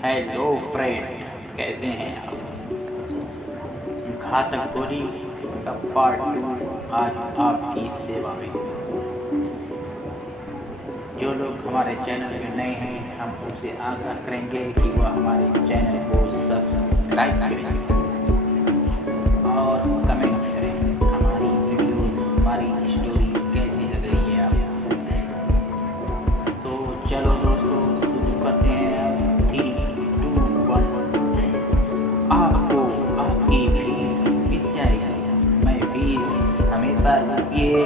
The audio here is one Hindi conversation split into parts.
हेलो फ्रेंड, कैसे हैं आप? घातक गोली का पार्ट 2 आज आपकी सेवा में। जो लोग हमारे चैनल में नए हैं, हम उनसे आग्रह करेंगे कि वह हमारे चैनल को सब्सक्राइब करें और कमेंट करें हमारी वीडियोस, हमारी स्टोरी कैसी लग रही है आपको। तो चलो दोस्तों, शुरू करते हैं। 3, 2, 1। आपको आपकी फीस मिल जाएगी। मैं फीस हमेशा ये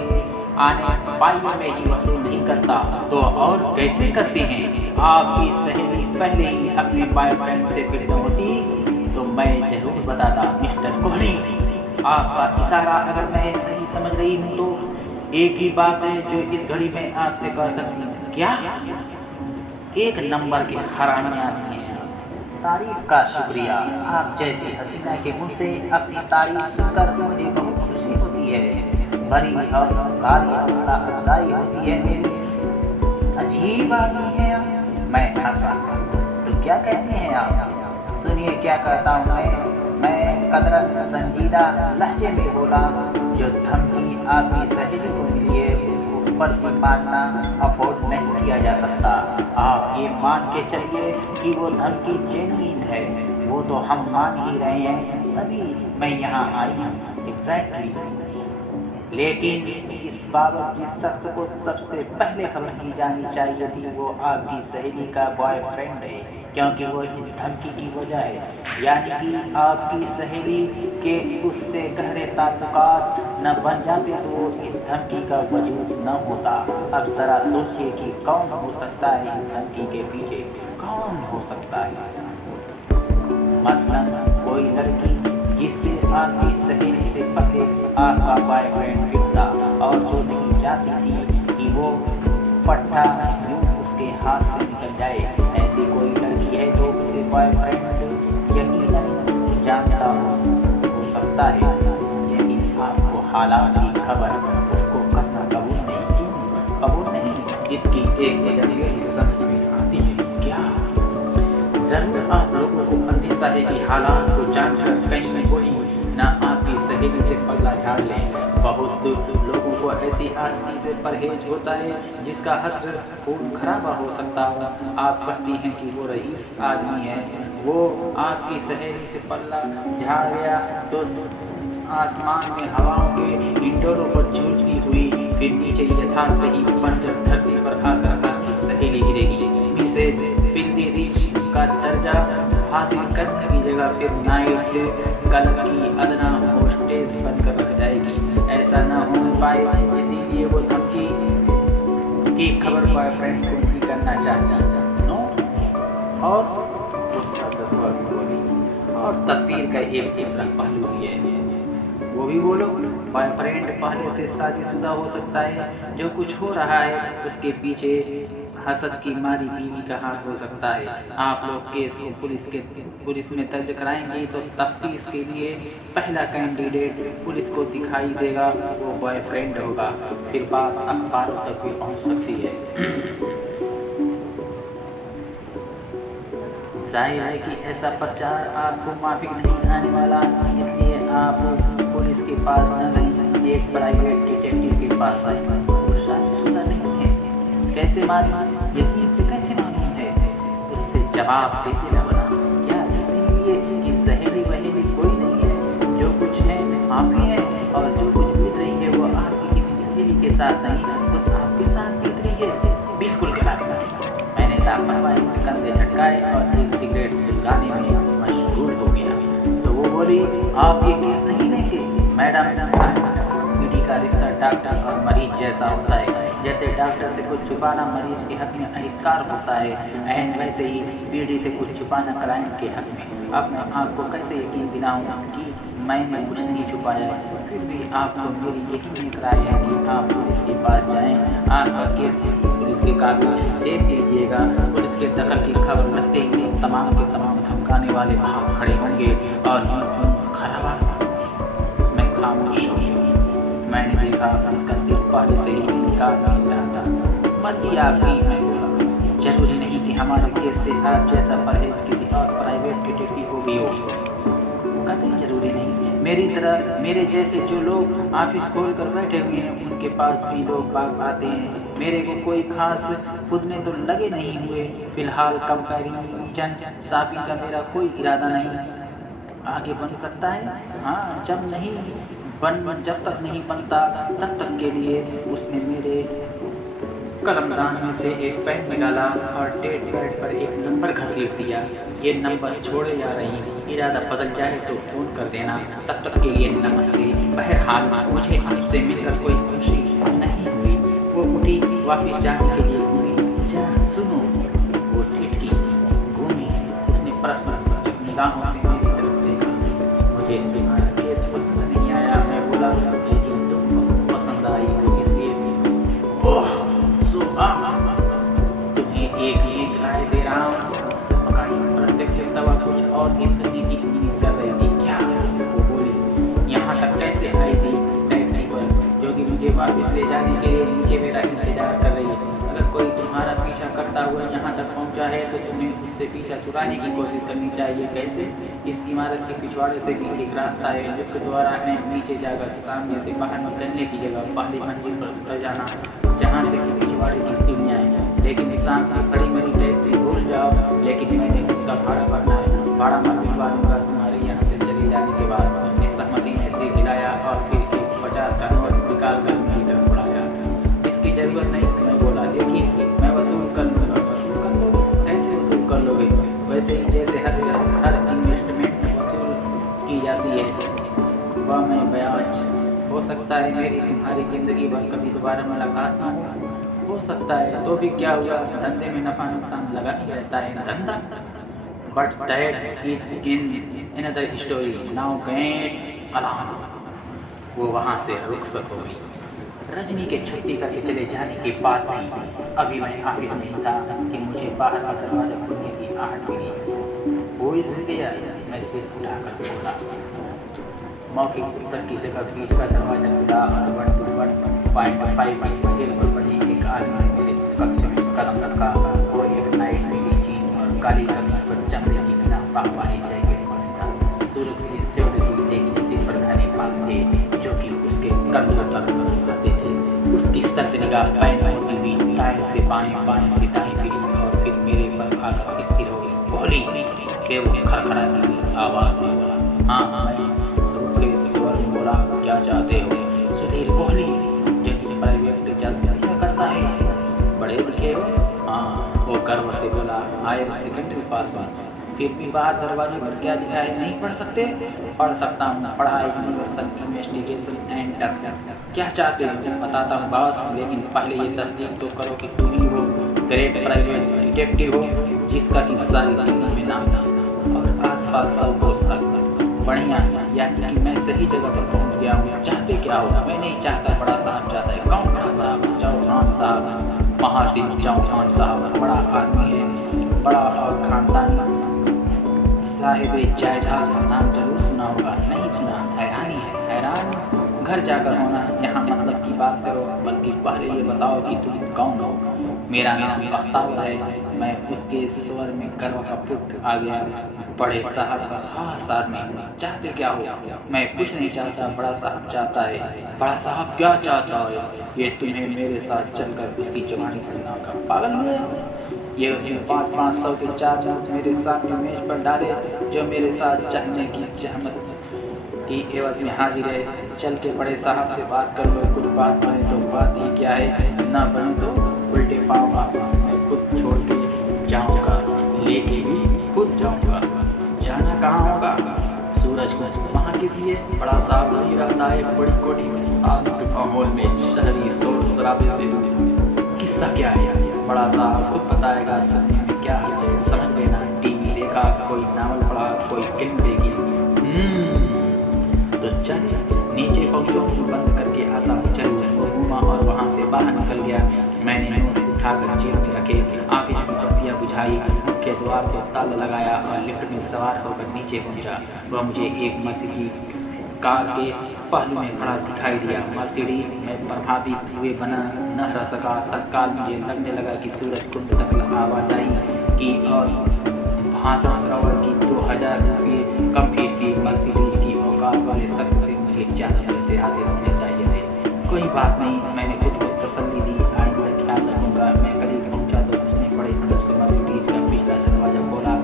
आने पाई में ही वसूल नहीं करता, तो और कैसे करते हैं? आपकी सहेली पहले ही अपने बॉयफ्रेंड से प्रेम होती तो मैं जरूर बताता। मिस्टर कोहली, आपका इशारा अगर मैं सही समझ रही हूँ तो एक ही बात है जो इस घड़ी में आपसे कह सकती हूँ। क्या? एक नंबर के हरामी आदमी हैं। तारीफ का शुक्रिया। आप जैसी हसीना के मुंह से अपनी तारीफ सुनकर मुझे बहुत खुशी होती है। बड़ी हौसला अफजाई होती है मेरी। अजीब आदमी है आप। मैं हंसा। तो क्या कहते हैं आप? सुनिए क्या कहता हूँ मैं कदरन संजीदा लहजे में बोला। जो धमकी आपकी सहेली को मिली है उसको फर्जी मानना अफोर्ड नहीं किया जा सकता। आप ये मान के चलिए कि वो धमकी जेन्युइन है। वो तो हम मान ही रहे हैं, तभी मैं यहाँ आई हूँ। एग्जैक्टली। लेकिन इस बाबत जिस शख्स को सबसे पहले खबर की जानी चाहिए थी वो आपकी सहेली का बॉयफ्रेंड है, क्योंकि वो इस धमकी की वजह है। यानी कि आपकी सहेली के उससे गहरे ताल्लुकात न बन जाते तो इस धमकी का वजूद न होता। अब जरा सोचिए कि कौन हो सकता है इस धमकी के पीछे। कौन हो सकता है? मसलन कोई लड़की जिससे आपकी सहेली से पहले आपका बॉयफ्रेंड फिरता और जो नहीं चाहती थी कि वो पट्टा यूं उसके हाथ से निकल जाए। ऐसी कोई लड़की है जो उसे बॉयफ्रेंड यकीनन जानता हो सकता है, लेकिन आपको हालात की खबर उसको करना कबूल नहीं। क्यों कबूल नहीं? इसकी एक वजह इस समझ में आती है। क्या जरूर आप लोगों को अंदेशा है कि हालात को जानकर कहीं कोई ना आपकी सहेली से पल्ला झाड़ ले। बहुत लोगों को ऐसी आसानी से परहेज होता है जिसका हस्र खून खराबा हो सकता हो। आप कहती हैं कि वो रईस आदमी है, वो आपकी सहेली से पल्ला झाड़ गया तो आसमान में हवाओं के इंडोरों पर चूचती हुई फिर नीचे यथार्थ ही बंजर धरती पर आकर आपकी सहेली गिरेगी। मिसेस फिल्दी रिच का दर्जा हासिल करने की जगह फिर नाइट क्लब की अदना होस्टेस बनकर रख जाएगी। ऐसा ना हो पाए, इसीलिए वो धमकी की खबर बॉयफ्रेंड को नहीं करना चाहता। नो। और और तस्वीर का एक तीसरा पहलू भी है, वो भी बोलो। बॉयफ्रेंड पहले से शादीशुदा हो सकता है। जो कुछ हो रहा है उसके पीछे हसद की मारी बीवी का हाथ हो सकता है। आप लोग केस को पुलिस में दर्ज कराएंगे तो तफ्तीश के लिए पहला कैंडिडेट पुलिस को दिखाई देगा वो बॉयफ्रेंड होगा। फिर बात अखबारों तक भी पहुंच सकती है। जाहिर है कि ऐसा प्रचार आपको माफिक नहीं आने वाला, इसलिए आप पुलिस के पास न गई, एक प्राइवेट डिटेक्टिव के पास आए। वो शादीशुदा नहीं है। कैसे मालूम? यकीन से कैसे मालूम है? उससे जवाब देते न बना। क्या इसीलिए कि सहेली वहेली कोई नहीं है? जो कुछ है आप ही हैं, और जो कुछ बीत रही है वो आपकी किसी सहेली के साथ नहीं, खुद आपके साथ बीत रही है। बिल्कुल गलत। मैंने लापरवाही से कंधे झटकाए और एक सिगरेट सुलगाने में मशगूल हो गया। तो वो बोली, आप ये केस नहीं लेंगे? मैडम, पीढ़ी का रिश्ता डॉक्टर और मरीज जैसा होता है। जैसे डॉक्टर से कुछ छुपाना मरीज के हक में अहितकार होता है, एहन वैसे ही पीढ़ी से कुछ छुपाना क्लाइंट के हक में। अब मैं आपको कैसे यकीन दिलाऊं कि मैंने कुछ नहीं छुपाया है? फिर भी आपको मेरी यही नीयत राय है कि आप पुलिस के पास जाएं, आपका केस पुलिस के काबिल दे दीजिएगा। पुलिस के दखल की खबर लगते ही तमाम के तमाम धमकाने वाले भाग खड़े होंगे और खराबा। मैं खामोश हूँ। मैंने देखा उसका सिर पहले से ही निकाल नहीं रहा था। मर्जी आपकी, मैं बोला। जरूरी नहीं कि हमारे केस से आप जैसा परहेज किसी और प्राइवेट डिटेक्टिव को भी हो, कतई जरूरी नहीं। मेरी तरह मेरे जैसे जो लोग ऑफिस खोल कर बैठे हुए हैं उनके पास भी लोग बाग आते हैं। मेरे को कोई खास खुद में तो लगे नहीं हुए। फिलहाल कंपैरिजन शॉपिंग का मेरा कोई इरादा नहीं। आगे बन सकता है, हाँ, जब तक नहीं बनता तब तक के लिए। उसने मेरे कलमदान में से एक पेन निकाला और डेट पैड पर एक नंबर घसीट दिया। ये नंबर छोड़े जा रही हैं, इरादा बदल जाए तो फ़ोन कर देना। तब तक के लिए नमस्ते। बहरहाल मुझे आपसे मिलकर कोई खुशी नहीं हुई। वो उठी, वापस जाने के लिए घूमी। जरा सुनो, वो टिटकी घूमी। उसने परस्पर निगाहों से मेरी तरफ देखा। मुझे तुम्हारा केस पसंद नहीं आया, मैं बोला, लेकिन तुम बहुत पसंद आई हो, इसलिए ओह तुम्हें एक राय दे रहा हूँ। प्रत्यक्ष दवा कुछ और ही सुनने की उम्मीद कर रही थी। क्या? वो बोली। यहाँ तक कैसे आई थी? टैक्सी पर, जो कि मुझे वापस ले जाने के लिए नीचे मेरा इंतजार कर रही है। अगर कोई तुम्हारा पीछा करता हुआ यहाँ तक पहुँचा है तो तुम्हें उससे पीछा छुड़ाने की कोशिश करनी चाहिए। कैसे? इस इमारत के पिछवाड़े से भी एक रास्ता है। लिफ्ट द्वारा है नीचे जाकर सामने से बाहर निकलने की जगह पहली मंजिल पर उतर जाना, जहाँ से पिछवाड़े की सीढ़ियाँ हैं। लेकिन सामने खड़ी मेरी टैक्सी भूल जाओ, लेकिन मैंने उसका भाड़ा भरना है। भाड़ा मैं भिजवा दूँगा तुम्हारे यहाँ से चले जाने के बाद। उसने सहमति में सिर हिलाया और फिर एक 50 का नोट निकाल कर मेरी तरफ बढ़ाया। इसकी ज़रूरत नहीं, मैं बोला, लेकिन मैं वसूल कर लूँगा। वसूल कर लोगे? कैसे वसूल कर लोगे? वैसे ही जैसे हर इन्वेस्टमेंट वसूल की जाती है, वह मैं ब्याज। हो सकता है मेरी तुम्हारी ज़िंदगी भर कभी दोबारा मुलाकात ना हो सकता है, तो भी क्या हुआ? धंधे में नफा नुकसान लगा ही रहता है। धंधा, but that is in another story. Now get alone. वो वहाँ से रुखसत हो गई। रजनी के छुट्टी करके चले जाने के बाद भी अभी मैं ऑफिस में ही था कि मुझे बाहर का दरवाज़ा खुलने की आहट मिली। वो इसलिए मैं सिर उठाकर बोला। मौखिक उत्तर की जगह बीच का दरवाजा खुला और 1 to 1.5 की स्केल पर बनी एक आदमी ने मेरे कक्ष में कदम रखा। वो एक नाइट पीली जीन्स और काली कमीज पर चमड़े की बिना पानी जैकेट पहना था। सूरज की से उड़ती लेकिन सिर पर घने बाल थे जो कि उसके कंधों तक आते थे। उसकी सर से निगाह पैन होती हुई दाएं से बाएं से दाएं फिरी और फिर मेरे पर आकर स्थिर हो गई। बोली। फिर वो खरखराती हुई आवाज़ में बोला, हाँ, मैं स्वर में बोला, क्या चाहते हो? सुधीर बोली, जो प्राइवेट क्या करता है? बड़े लिखे हो? हाँ, वो गर्व से बोला, हायर सेकेंडरी पास हूँ। फिर भी बाहर दरवाजे पर क्या लिखा है नहीं पढ़ सकते? पढ़ सकता हूँ। पढ़ाई यूनिवर्सल इन्वेस्टिगेशन एंड क्या चाहते हो? बताता हूँ बॉस, लेकिन पहले ये तस्दीक तो करो कि तुम ही वो ग्रेट प्राइवेट डिटेक्टिव हो जिसका हिस्सा दिल्ली में नाम और आसपास सब दोस्त बढ़िया, यानी कि मैं सही जगह पर पहुंच गया हूँ। चाहते क्या हो? मैं नहीं चाहता बड़ा साहब चाहता है। कौन बड़ा साहब? चौहान साहब, महासिंह चौहान साहब बड़ा आदमी है, बड़ा और खानदानी साहिब जायदाद। नाम जरूर सुना होगा। नहीं सुना? हैरानी है। हैरान घर जाकर होना। यहाँ मतलब की बात करो, बल्कि पहले ये बताओ कि तुम कौन हो? मेरा नाम बख्तावर है। मैं उसके स्वर में गर्व का फुट आ गया। बड़े साहब का खास आदमी। चाहते क्या हो? मैं कुछ नहीं चाहता, बड़ा साहब चाहता है। बड़ा साहब क्या चाहता है? ये तुम्हें मेरे साथ चलकर उसकी जवानी सुनना का पागल हो गया। ये उसने 500 के 4 नोट मेरे सामने मेज पर डाले जो मेरे साथ चलने की जहमत की एवज में हाजिर है। चल के बड़े साहब से बात कर लो। कुछ बात बने तो बात ही क्या है, ना बने तो उल्टे पाँव ऑफिस में खुद छोड़ के जाऊँगा, लेके भी खुद जाऊँगा। जाना कहाँ होगा? सूरज को। वहाँ किस लिए? बड़ा साहब नहीं रहता है बड़ी कोठी में, शांत माहौल में, शहरी शोर शराबे से। किस्सा क्या है? बड़ा साहब खुद बताएगा। सुनने में क्या है, समझ लेना। टीवी देखा, कोई नावल पढ़ा, कोई फिल्म देखी। तो चल नीचे पहुँचो, बंद करके आता हूँ। चल वो घूमा और वहाँ से बाहर निकल गया। मैंने नोट उठाकर जेब में रखे, ऑफिस की बत्तियाँ बुझाई, मुख्य द्वार को ताला लगाया और लिफ्ट में सवार होकर नीचे पहुँचा। वह मुझे एक मर्सिडीज कार के पहलू में खड़ा दिखाई दिया। मर्सिडीज में प्रभावित हुए बना न रह सका। तत्काल मुझे लगने लगा कि सूरज कुंड तक आवाजाही की और भाषण सरोवर की 2000 रुपये कम फीस थी। मर्सिडीज की औकात वाले शख्स से मुझे ज़्यादा पैसे हासिल होने चाहिए थे। कोई बात नहीं, मैंने खुद को तसल्ली दी, आइंदा ख्याल रखूंगा। मैं करीब पहुंचा तो उसने बड़े अदब से मर्सिडीज का पिछला दरवाज़ा खोला।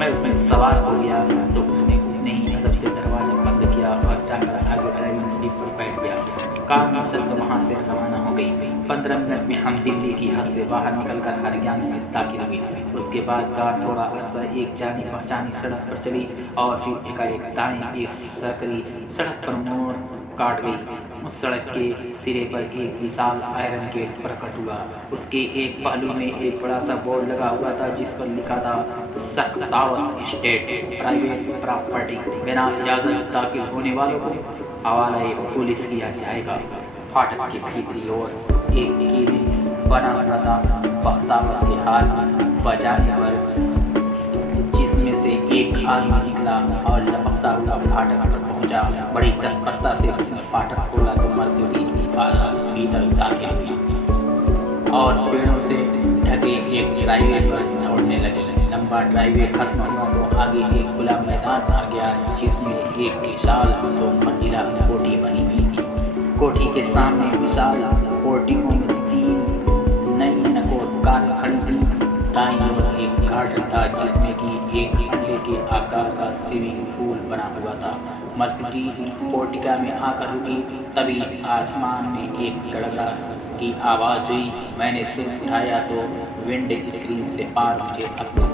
मैं उसमें सवार हो गया तो उसने उतने ही अदब से दरवाज़ा बंद किया और जाकर आगे ड्राइविंग सीट पर बैठ गया। कार निःशब्द वहाँ से रवाना हो गई। 15 मिनट में हम दिल्ली की हद से बाहर निकलकर हरियाणा में दाखिल हुए। उसके बाद कार थोड़ा अर्सा एक जानी पहचानी सड़क पर चली और फिर एकाएक दाएं एक सकरी सड़क पर मोड़ काट गई। उस सड़क के सिरे पर एक विशाल आयरन गेट प्रकट हुआ। उसके एक पहलू में एक बड़ा सा बोर्ड लगा हुआ था जिस पर लिखा था सख्तावत स्टेट प्राइवेट प्रॉपर्टी। बिना इजाज़त दाखिल होने वालों को हवाला पुलिस किया जाएगा। फाटक के भीतरी ओर एक केबिन बना हुआ था। बख्तावर के हाथ बजाने पर जिसमें से एक आदमी निकला और लपकता हुआ फाटक पर पहुंचा। बड़ी तत्परता से उसने फाटक खोला तो मर्सिडीज भीतर दाखिल हुई और पेड़ों से ढके एक ड्राइवे पर दौड़ने लगे। लंबा ड्राइवे खत्म हुआ तो आगे एक खुला मैदान आ गया जिसमें एक विशाल 2 मंजिला कोठी बनी हुई थी। कोठी के सामने विशाल पोर्टिको में 3 नई नकोर कारें खड़ी थी। दाईं ओर एक गार्डन था जिसमें कि एक अंडे के आकार का स्विमिंग पूल बना हुआ था। मर्सिडीज पोर्टिका में आकर रुकी। तभी आसमान में एक गड़गड़ा की आवाज़ हुई। मैंने सिर उठाया तो विंड स्क्रीन से पार मुझे अपने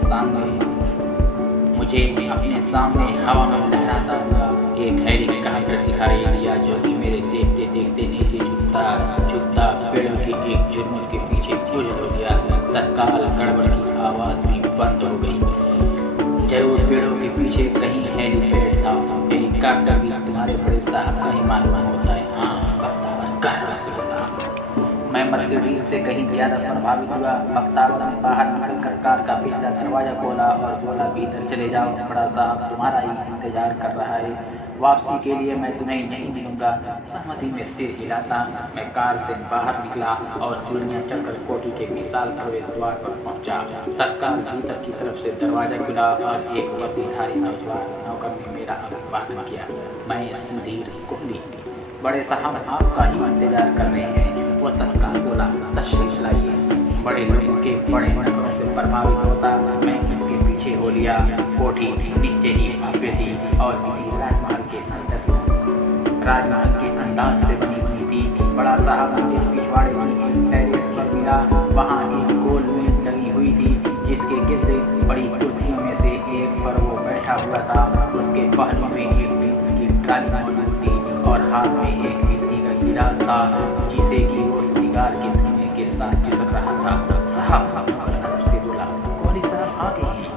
सामने हवा में लहराता हुआ एक हेलीकॉप्टर दिखाई दिया जो कि मेरे देखते देखते नीचे झुकता पेड़ों के एक झुरमुट के पीछे गुजर हो गया। तत्काल गड़बड़ की आवाज़ भी बंद हो गई। जरूर पेड़ों के पीछे कहीं हेलीपैड था। हेलीकॉप्टर भी तुम्हारे बड़े साहब का ही मालूम होता है। हाँ, बख्तावर मैं मर्सिडीज से कहीं ज़्यादा प्रभावित हुआ। बख्तावर ने बाहर निकलकर कार का पिछला दरवाज़ा खोला और बोला, भीतर चले जाओ, बड़ा साहब तुम्हारा ही इंतजार कर रहा है। वापसी के लिए मैं तुम्हें यहीं मिलूंगा। सहमति में सिर हिलाता मैं कार से बाहर निकला और सीढ़ियाँ चढ़कर कोठी के विशाल प्रवेश द्वार पर पहुंचा। तत्काल भीतर की तरफ से दरवाज़ा खुला और एक वर्दीधारी नौकर ने मेरा अभिवादन किया। मैं सुधीर कोहली, बड़े साहब आपका ही इंतजार कर रहे हैं। वो तत्काल बोला, तशरीफ लाइए। बड़े लोगों के बड़े नखरों से प्रभावित होता मैं उसके पीछे हो लिया। कोठी निश्चय ही भव्य थी और किसी राजमहल के अंदाज से बनी हुई थी। बड़ा साहब मुझे पिछवाड़े की टेरेस पर मिला। वहाँ एक गोल मेज लगी हुई थी जिसके गिर्द बड़ी कुर्सियों में से एक पर वो बैठा हुआ था। उसके पहलू में एक ड्रिंक्स की ट्राली मौजूद थी और हाथ में एक विस्की का गिलास था जिसे कि वो सिगार के धुएं के साथ चिपक रहा था। साहब अदब से बोला, कोहली साहब आ गए हैं।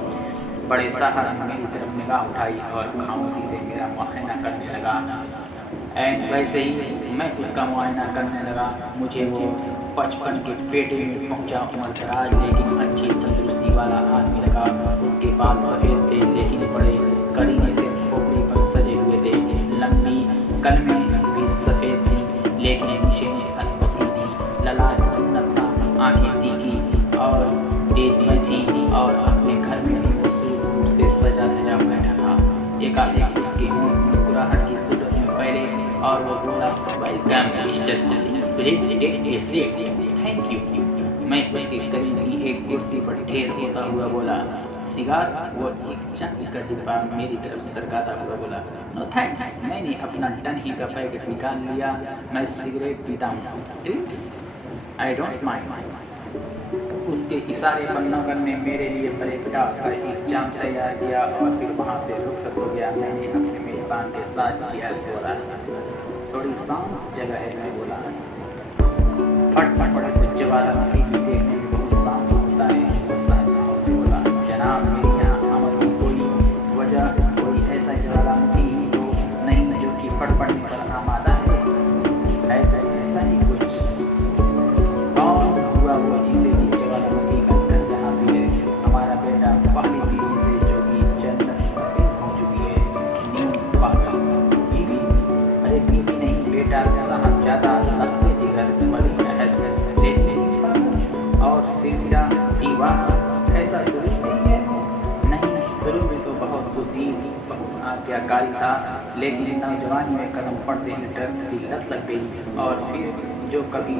बड़े साहब ने मेरी तरफ निगाह उठाई और खामोशी से मेरा मुआयना करने लगा। एंड वैसे ही मैं उसका मुआयना करने लगा। मुझे वो 55 के पेटे में पहुंचा उम्रदराज लेकिन अच्छी तंदुरुस्ती वाला आदमी लगा। उसके बाल सफ़ेद थे लेकिन बड़े करीने से खोपड़ी पर सजे हुए थे। लंबी कलमें भी सफ़ेद थी लेकिन नीचे अधपति थी। ललाट उन्नत था, आँखें तीखी और तेजमय थी और अपने घर में भी वो सूझबूझ से सजा धजा बैठा था। एकाएक उसकी मुस्कुराहट की सूरत में फैले और वो बोला, वेलकम मिस्टर थैंक यू। मैं उसके करीब ही एक कुर्सी पर ढेर होता हुआ बोला, सिगार? वो एक चांदी का डिब्बा मेरी तरफ सरकाता हुआ बोला, नो थैंक्स। मैंने अपना टन ही का पैकेट निकाल लिया। मैं सिगरेट पीता हूँ, ड्रिंक्स आई डोंट माइंड। उसके इशारे पर नौकर ने मेरे लिए ब्रेकटा का एक जाम तैयार किया और फिर वहाँ से रुखसत हो गया। मैंने अपने मेजबान के साथ चेयर्स बोला, थोड़ी शांत जगह है। मैं बोला, फट पड़े तो ज्वालामुखी भी देखने में बहुत शांत होता है। वो साहब से बोला, जनाब मेरे यहाँ आमद की कोई वजह, कोई ऐसा ज्वालामुखी ही तो नहीं जो कि फट पड़ने पर आमादा है तो ऐसा ही कुछ। कौन हुआ वो जिसे कि ज्वालामुखी का दर्जा हासिल है? हमारा बेटा पहली पीढ़ी से जो कि जन्नत नसीब हो चुकी है। न्यू पागल बीवी, अरे बीवी नहीं सिरफिरा दीवाना। ऐसा शुरू से ही है? नहीं, शुरू में तो बहुत सुशील, बहुत आज्ञाकारी था, लेकिन नौजवानी में कदम पड़ते ही ड्रग्स की लत लग गई और फिर जो कभी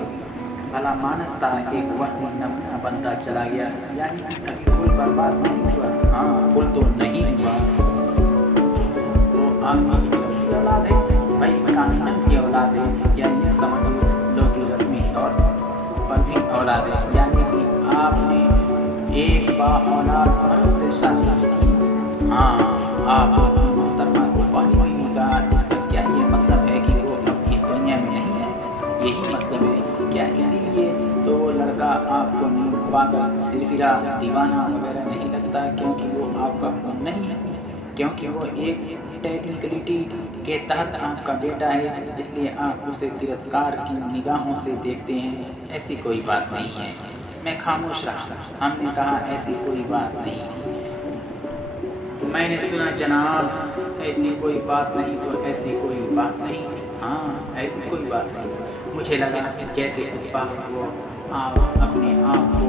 भला मानस था एक वसी नमूना बनता चला गया। यानी कि कभी फूल बर्बाद नहीं हुआ। हाँ, फूल तो नहीं हुआ, वो आपकी औलाद है भाई, कामिना की औलाद है, या यूँ समझ लो कि रस्मी तौर पर भी औलाद है। यानी कि आपने एक औलाद औरत से शादी की थी। हाँ, आप मोहतरमा को पानी पीने का इसका क्या ये मतलब है कि वो अब इस दुनिया में नहीं है? यही मतलब है क्या? इसीलिए तो वो लड़का आपको पागल, सिरफिरा, दीवाना वगैरह नहीं लगता क्योंकि वो आपका खून नहीं है, क्योंकि वो एक टेक्निकलिटी के तहत आपका बेटा है, इसलिए आप उसे तिरस्कार की निगाहों से देखते हैं। ऐसी कोई बात नहीं है। मैं खामोश रहा। हमने कहा ऐसी कोई बात नहीं। मैंने सुना जनाब, ऐसी कोई बात नहीं तो ऐसी कोई बात नहीं। हाँ, ऐसी कोई बात नहीं। मुझे लगा जैसे इस बात को आप अपने आप को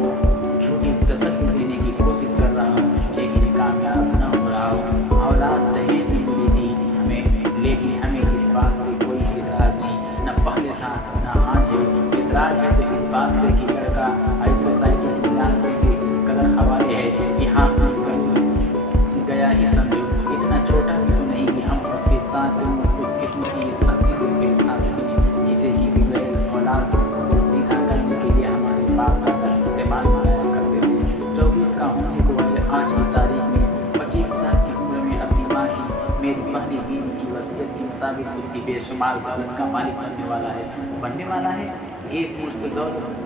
झूठी तसल्ली देने की कोशिश कर रहा हूँ, लेकिन कामयाब न हो रहा हूँ। औलाद दहेज में मिली थी हमें, लेकिन हमें इस बात से कोई इतराज़ नहीं, न पहले था न आज है। इतराज़ है तो इस बात से कि लड़का हाई सोसाइटी की जानकारी के इस कदर हवाले है कि हासिल कर गया ही समझो। इतना छोटा भी तो नहीं कि हम उसके साथ उस किस्म की सख्ती से पेश आ सकें जिसे कि बिगड़े औलाद को सीधा करने के लिए हमारे बाप दादा इस्तेमाल बनाया करते थे। 24 का होने को है आज की तारीख में। 25 साल की उम्र में अपनी माँ की मेरी पहली बीवी की वसीयत के मुताबिक उसकी बेशुमार दौलत का मालिक बनने वाला है। एक मुश्त दौलत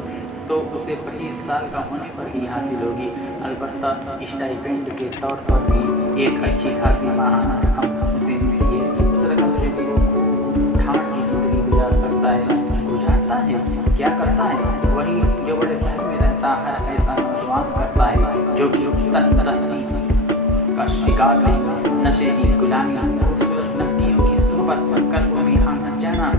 तो उसे 25 साल का होने पर ही हासिल होगी। अलबत्ता स्टाइपेंड के तौर पर भी एक अच्छी खासी माहाना रकम उसे मिलती है। उस रकम से भी वो ठाट की जिंदगी गुजार सकता है। गुजारता है क्या करता है? वही जो बड़े शहर में रहता है ऐसा नौजवान करता है, जो कि तस्नी का शिकार नहीं, नशे की गुलामी, खूबसूरत लड़कियों की सोहबत पर कल्बों में आना जाना,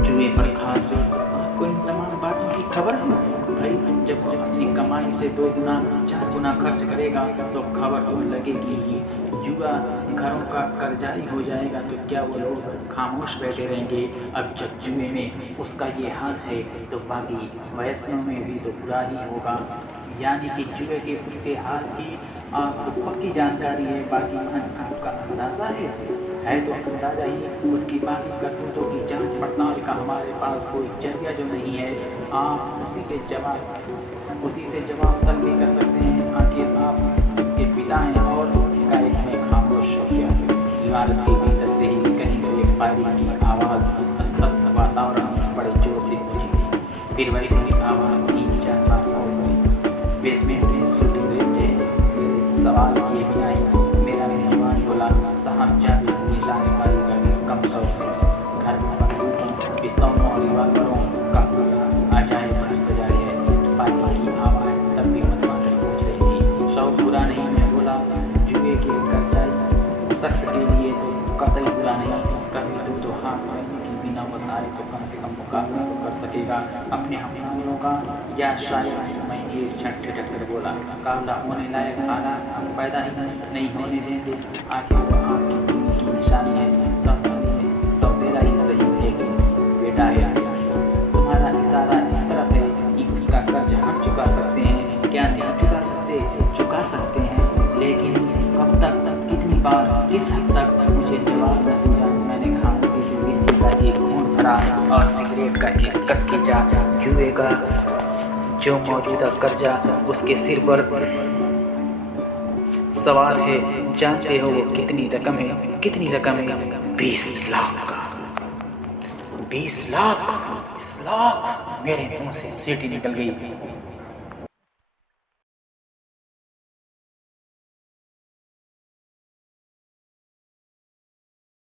जुए पर खास जोर। आपको इन तमाम बातों की खबर है भाई? जब वो अपनी कमाई से 2 गुना 4 गुना खर्च करेगा तो खबर तो लगेगी ही। जुआ घरों का कर्जाई हो जाएगा तो क्या वो लोग खामोश बैठे रहेंगे? अब जब जुए में उसका ये हाल है तो बाकी वयस्कों में भी तो बुरा ही होगा। यानी कि जुए के उसके हाल की आपको पक्की जानकारी है, बाकी आपका अंदाज़ा है तो अंदाज़ा ही। उसकी बाकी करतूतों की जांच पड़ताल का हमारे पास कोई जरिया जो नहीं है। आप उसी से जवाब तक भी कर सकते हैं। आखिर आप उसके पिता हैं। और एकाएक में खामोश हो गया। इमारत के भीतर से ही कहीं से फायरिंग की आवाज़ स्तब्ध वातावरण में बड़े जोर से गूंजी थी। फिर वैसी ही आवाज़ 3-4 बार और हुई। बेसमेंट में शूटिंग रेंज है। मेरे सवाल किए बिना ही मेरा मेहमान बोला, साहब जादू निशानेबाजी का भी कम शौक है। घर में बंदूकों, पिस्तौलों और रिवाल्वरों का पूरा अजायब घर सजाए है। फायरिंग की आवाज़ तब भी मतवाटर पहुँच रही थी। शौक बुरा नहीं, मैं बोला। जुए के कर्जाई शख्स के लिए तो कतई बुरा नहीं। कभी तो हाथ करने की भी नौबत आए तो कम से कम मुकाबला तो कर सकेगा अपने हमलावरों का। या शायद मैं एक क्षण ठिठक कर बोला, मुकाबला होने लायक हालात हम पैदा ही नहीं होने देंगे। आखिर वो आपकी बीवी की निशानी है, सौतेला ही सही, लेकिन बेटा है। तुम्हारा इशारा इस तरफ है कि उसका कर्ज हम चुका सकते हैं। क्या नहीं चुका सकते? चुका सकते हैं, लेकिन कब तक, कितनी बार, किस हद तक? मुझे जवाब न सूझा। मैंने खामोशी से विस्की का एक घूंट भरा और सिगरेट का एक कस खींचा। जुए का जो मौजूदा कर्जा उसके सिर पर सवार है, जानते हो वो कितनी रकम है? कितनी रकम है? 20 लाख। 20 लाख! 20 लाख! मेरे मुंह से सीटी निकल गई।